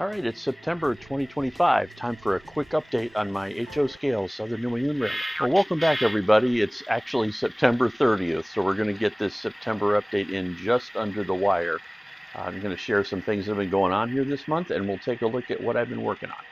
All right, it's September 2025. Time for a quick update on my HO scale Southern New England Railway. Well, welcome back, everybody. It's actually September 30th, so we're going to get this September update in just under the wire. I'm going to share some things that have been going on here this month, and we'll take a look at what I've been working on.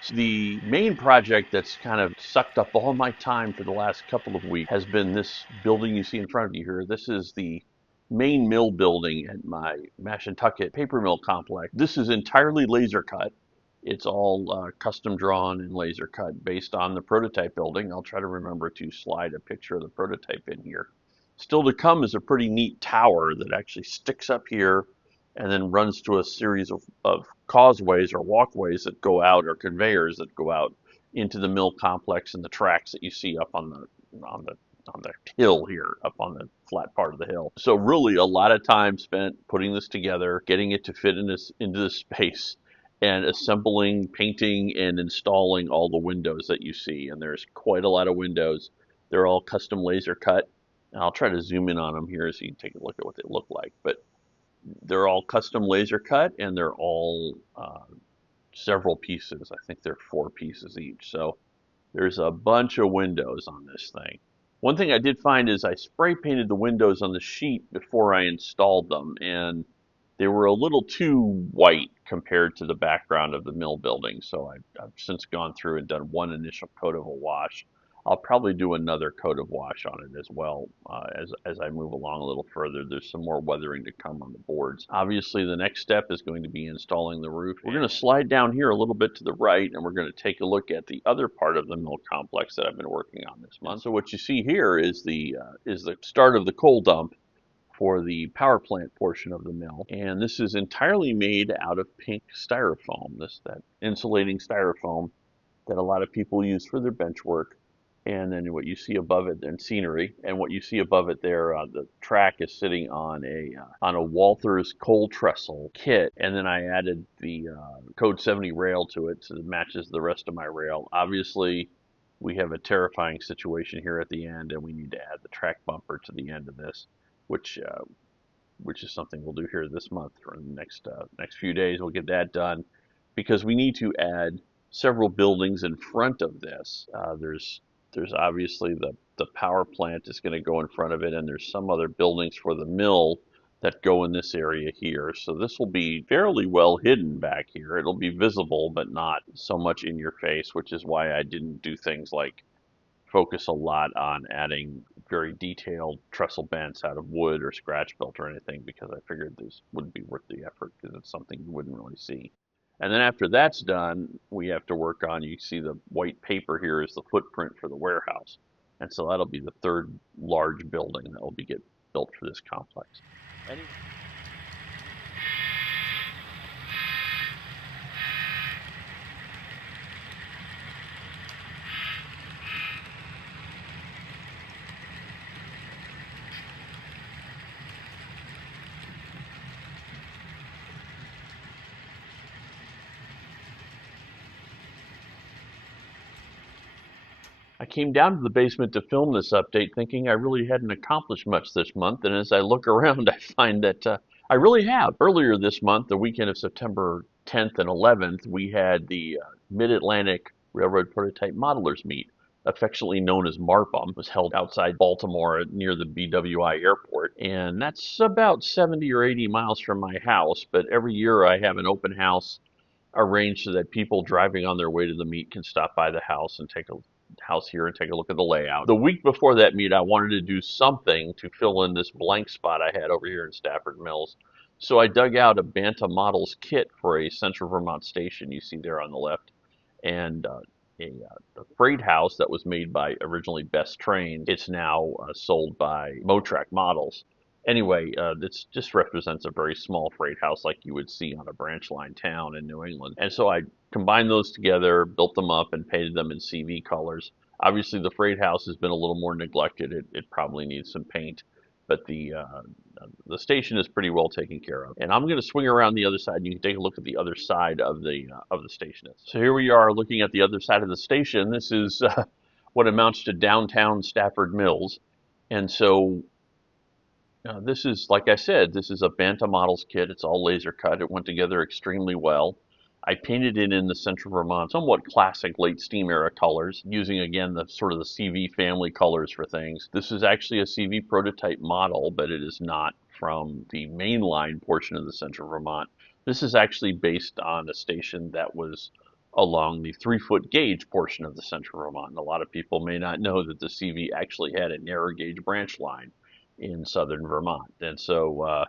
So the main project that's kind of sucked up all my time for the last couple of weeks has been this building you see in front of you here. This is the main mill building at my Mashantucket paper mill complex. This is entirely laser cut. It's all custom drawn and laser cut based on the prototype building. I'll try to remember to slide a picture of the prototype in here. Still to come is a pretty neat tower that actually sticks up here and then runs to a series of causeways or walkways that go out, or conveyors that go out into the mill complex and the tracks that you see up on the hill here, up on the flat part of the hill. So really a lot of time spent putting this together, getting it to fit into this space, and assembling, painting, and installing all the windows that you see. And there's quite a lot of windows. They're all custom laser cut. And I'll try to zoom in on them here so you can take a look at what they look like. But they're all custom laser cut, and they're all several pieces. I think they're 4 pieces each. So there's a bunch of windows on this thing. One thing I did find is I spray painted the windows on the sheet before I installed them, and they were a little too white compared to the background of the mill building. So I've since gone through and done one initial coat of a wash. I'll probably do another coat of wash on it as well as I move along a little further. There's some more weathering to come on the boards. Obviously, the next step is going to be installing the roof. We're going to slide down here a little bit to the right, and we're going to take a look at the other part of the mill complex that I've been working on this month. So what you see here is the start of the coal dump for the power plant portion of the mill, and this is entirely made out of pink styrofoam. That insulating styrofoam that a lot of people use for their bench work. And then what you see above it, then scenery, and what you see above it there, the track is sitting on a Walthers coal trestle kit, and then I added the Code 70 rail to it so it matches the rest of my rail. Obviously, we have a terrifying situation here at the end, and we need to add the track bumper to the end of this, which is something we'll do here this month or in the next few days. We'll get that done because we need to add several buildings in front of this. There's obviously the power plant is going to go in front of it, and there's some other buildings for the mill that go in this area here. So this will be fairly well hidden back here. It'll be visible, but not so much in your face, which is why I didn't do things like focus a lot on adding very detailed trestle bents out of wood or scratch built or anything, because I figured this wouldn't be worth the effort because it's something you wouldn't really see. And then after that's done, we have to work on, you see the white paper here is the footprint for the warehouse. And so that'll be the 3rd large building that will get built for this complex. Anyway. I came down to the basement to film this update thinking I really hadn't accomplished much this month, and as I look around I find that I really have. Earlier this month, the weekend of September 10th and 11th, we had the Mid-Atlantic Railroad Prototype Modelers Meet, affectionately known as MARPM. It was held outside Baltimore near the BWI airport, and that's about 70 or 80 miles from my house, but every year I have an open house arranged so that people driving on their way to the meet can stop by the house and take a look at the layout. The week before that meet, I wanted to do something to fill in this blank spot I had over here in Stafford Mills. So I dug out a Banta Models kit for a Central Vermont Station you see there on the left, and a freight house that was made by originally Best Train. It's now sold by Motrack Models. Anyway, this just represents a very small freight house like you would see on a branch line town in New England. And so I combined those together, built them up, and painted them in CV colors. Obviously, the freight house has been a little more neglected. It probably needs some paint, but the station is pretty well taken care of. And I'm going to swing around the other side, and you can take a look at the other side of the station. So here we are looking at the other side of the station. This is what amounts to downtown Stafford Mills. And so this is, like I said, this is a Banta Models kit. It's all laser cut. It went together extremely well. I painted it in the Central Vermont, somewhat classic late steam era colors, using again the sort of the CV family colors for things. This is actually a CV prototype model, but it is not from the mainline portion of the Central Vermont. This is actually based on a station that was along the 3-foot gauge portion of the Central Vermont. And a lot of people may not know that the CV actually had a narrow gauge branch line in southern Vermont. And so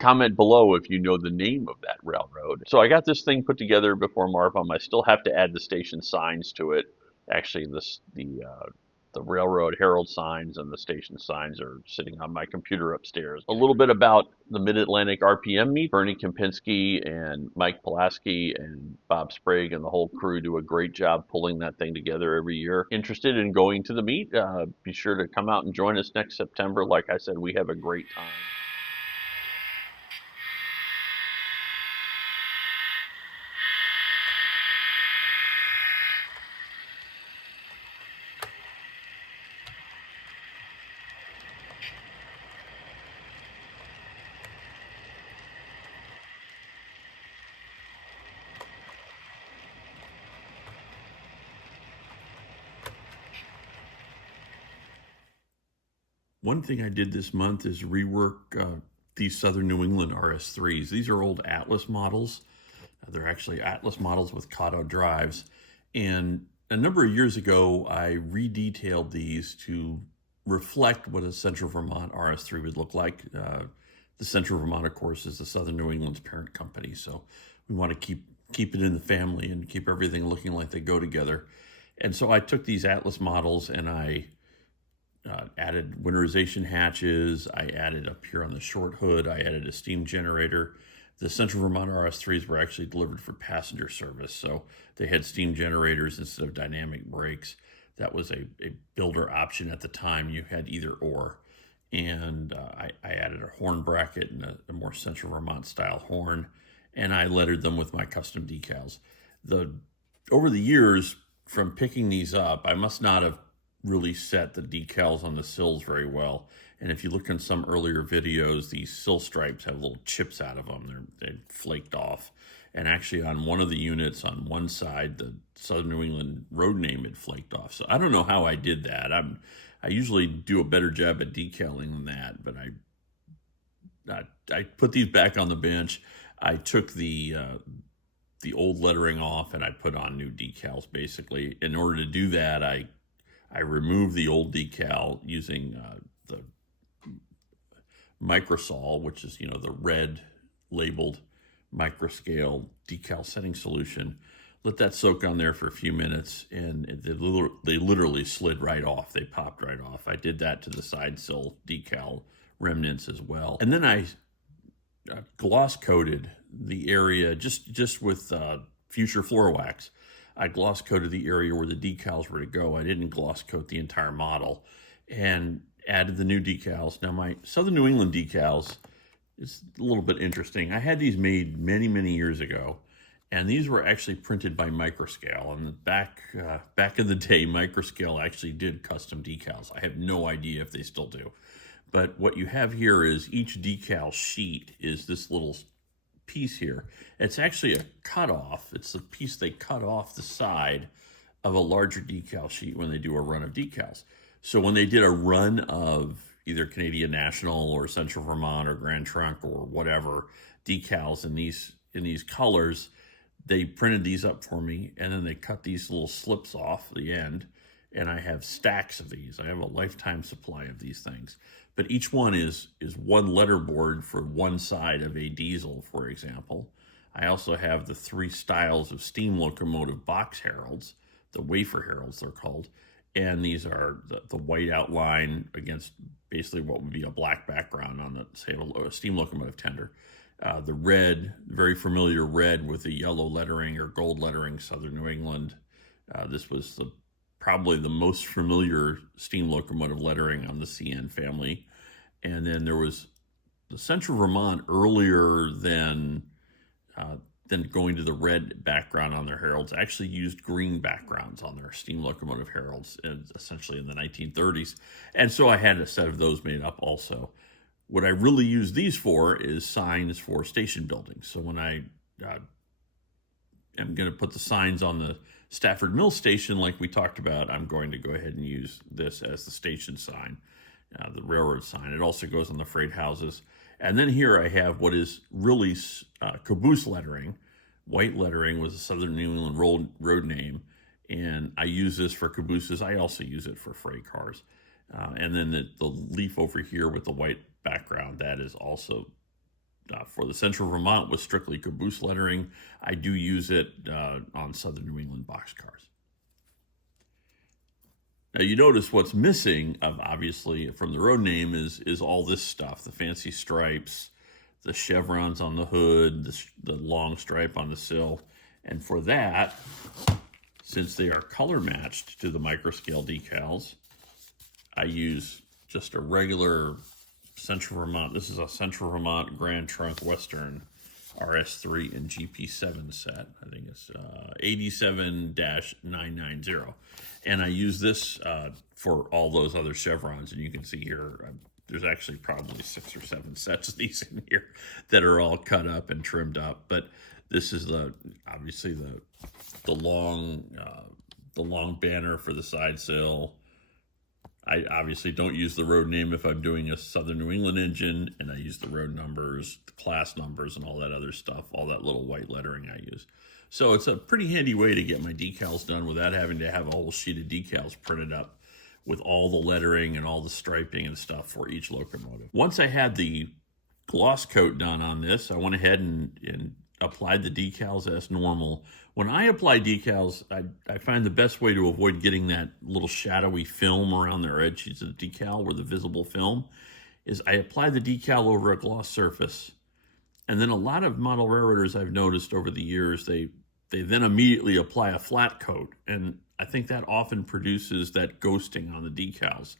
comment below if you know the name of that railroad. So I got this thing put together before MARPM. I still have to add the station signs to it. Actually, the railroad herald signs and the station signs are sitting on my computer upstairs. A little bit about the Mid-Atlantic RPM meet. Bernie Kempinski and Mike Pulaski and Bob Sprague and the whole crew do a great job pulling that thing together every year. Interested in going to the meet? Be sure to come out and join us next September. Like I said, we have a great time. One thing I did this month is rework these Southern New England RS-3s. These are old Atlas models. They're actually Atlas models with Kato drives. And a number of years ago, I redetailed these to reflect what a Central Vermont RS-3 would look like. The Central Vermont, of course, is the Southern New England's parent company. So we want to keep it in the family and keep everything looking like they go together. And so I took these Atlas models and I added winterization hatches. I added up here on the short hood, I added a steam generator. The Central Vermont RS-3s were actually delivered for passenger service, so they had steam generators instead of dynamic brakes. That was a builder option at the time. You had either or. And I added a horn bracket and a more Central Vermont style horn, and I lettered them with my custom decals. Over the years, from picking these up, I must not have really set the decals on the sills very well. And if you look in some earlier videos, these sill stripes have little chips out of them. They're flaked off. And actually on one of the units on one side, the Southern New England road name had flaked off. So I don't know how I did that. I usually do a better job at decaling than that, but I put these back on the bench. I took the old lettering off and I put on new decals. Basically, in order to do that, I removed the old decal using the microsol, which is the red labeled microscale decal setting solution. Let that soak on there for a few minutes, and they literally slid right off. They popped right off. I did that to the side sill decal remnants as well, and then I gloss coated the area just with future floor wax. I gloss coated the area where the decals were to go. I didn't gloss coat the entire model, and added the new decals. Now my Southern New England decals is a little bit interesting. I had these made many years ago, and these were actually printed by Microscale. And back in the day, Microscale actually did custom decals. I have no idea if they still do. But what you have here is each decal sheet is this little piece here. It's actually a cutoff. It's the piece they cut off the side of a larger decal sheet when they do a run of decals. So when they did a run of either Canadian National or Central Vermont or Grand Trunk or whatever decals in these colors, they printed these up for me, and then they cut these little slips off the end, and I have stacks of these. I have a lifetime supply of these things. But each one is one letterboard for one side of a diesel, for example. I also have the 3 styles of steam locomotive box heralds, the wafer heralds they're called, and these are the white outline against basically what would be a black background on say a steam locomotive tender. The red, very familiar red with the yellow lettering or gold lettering, Southern New England. This was probably the most familiar steam locomotive lettering on the CN family. And then there was the Central Vermont earlier than going to the red background on their heralds, actually used green backgrounds on their steam locomotive heralds, essentially in the 1930s. And so I had a set of those made up also. What I really use these for is signs for station buildings. So when I am going to put the signs on the Stafford Mills station like we talked about, I'm going to go ahead and use this as the station sign, the railroad sign. It also goes on the freight houses. And then here I have what is really caboose lettering, white lettering with a Southern New England road name. And I use this for cabooses. I also use it for freight cars. And then the leaf over here with the white background, that is also for the Central Vermont with strictly caboose lettering. I do use it on Southern New England boxcars. Now you notice what's missing, obviously, from the road name is all this stuff, the fancy stripes, the chevrons on the hood, the long stripe on the sill. And for that, since they are color matched to the microscale decals, I use just a regular Central Vermont. This is a Central Vermont Grand Trunk Western RS-3 and GP7 set. I think it's 87-990. And I use this for all those other chevrons. And you can see here, there's actually probably 6 or 7 sets of these in here that are all cut up and trimmed up. But this is obviously the long banner for the side sill. I obviously don't use the road name if I'm doing a Southern New England engine, and I use the road numbers, the class numbers, and all that other stuff, all that little white lettering I use. So it's a pretty handy way to get my decals done without having to have a whole sheet of decals printed up with all the lettering and all the striping and stuff for each locomotive. Once I had the gloss coat done on this, I went ahead and applied the decals as normal. When I apply decals, I find the best way to avoid getting that little shadowy film around the edges of the decal where the visible film is I apply the decal over a gloss surface. And then a lot of model railroaders I've noticed over the years, they then immediately apply a flat coat. And I think that often produces that ghosting on the decals.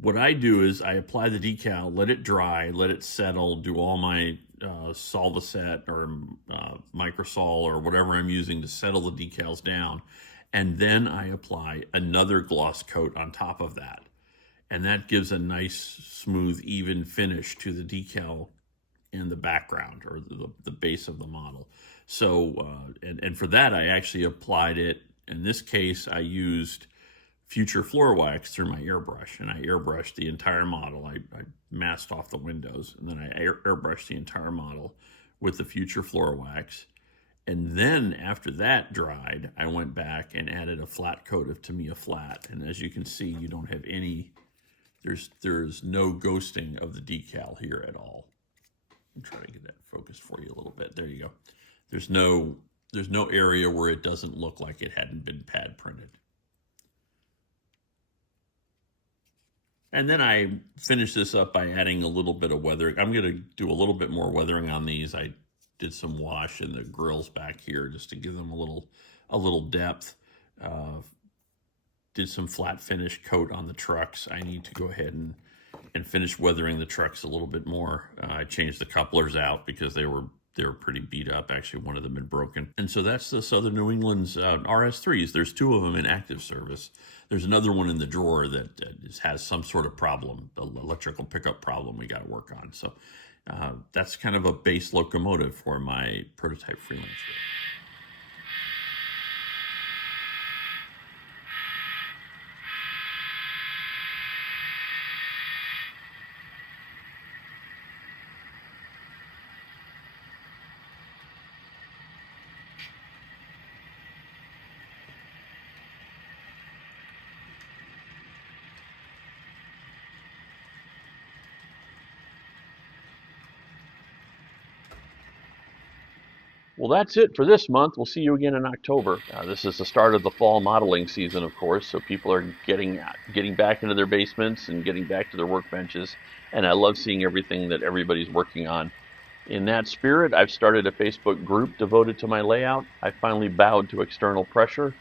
What I do is I apply the decal, let it dry, let it settle, do all my Solvaset or Microsol or whatever I'm using to settle the decals down. And then I apply another gloss coat on top of that. And that gives a nice, smooth, even finish to the decal in the background or the base of the model. So, and for that, I actually applied it. In this case, I used Future Floor Wax through my airbrush, and I airbrushed the entire model. I masked off the windows, and then I airbrushed the entire model with the Future Floor Wax. And then after that dried, I went back and added a flat coat of Tamiya Flat. And as you can see, you don't have any, there's no ghosting of the decal here at all. I'm trying to get that focused for you a little bit. There you go. There's no area where it doesn't look like it hadn't been pad printed. And then I finish this up by adding a little bit of weathering. I'm going to do a little bit more weathering on these. I did some wash in the grills back here just to give them a little depth. Did some flat finish coat on the trucks. I need to go ahead and finish weathering the trucks a little bit more. I changed the couplers out because they were pretty beat up. Actually, one of them had broken. And so that's the Southern New England's RS-3s. There's 2 of them in active service. There's another one in the drawer that has some sort of problem, an electrical pickup problem we got to work on. So that's kind of a base locomotive for my prototype freelance. Well, that's it for this month. We'll see you again in October. This is the start of the fall modeling season, of course, so people are getting back into their basements and getting back to their workbenches, and I love seeing everything that everybody's working on. In that spirit, I've started a Facebook group devoted to my layout. I finally bowed to external pressure,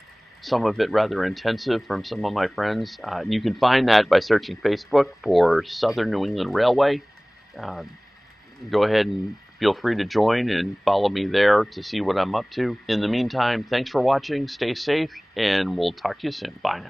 some of it rather intensive from some of my friends. You can find that by searching Facebook for Southern New England Railway. Go ahead and feel free to join and follow me there to see what I'm up to. In the meantime, thanks for watching, stay safe, and we'll talk to you soon. Bye now.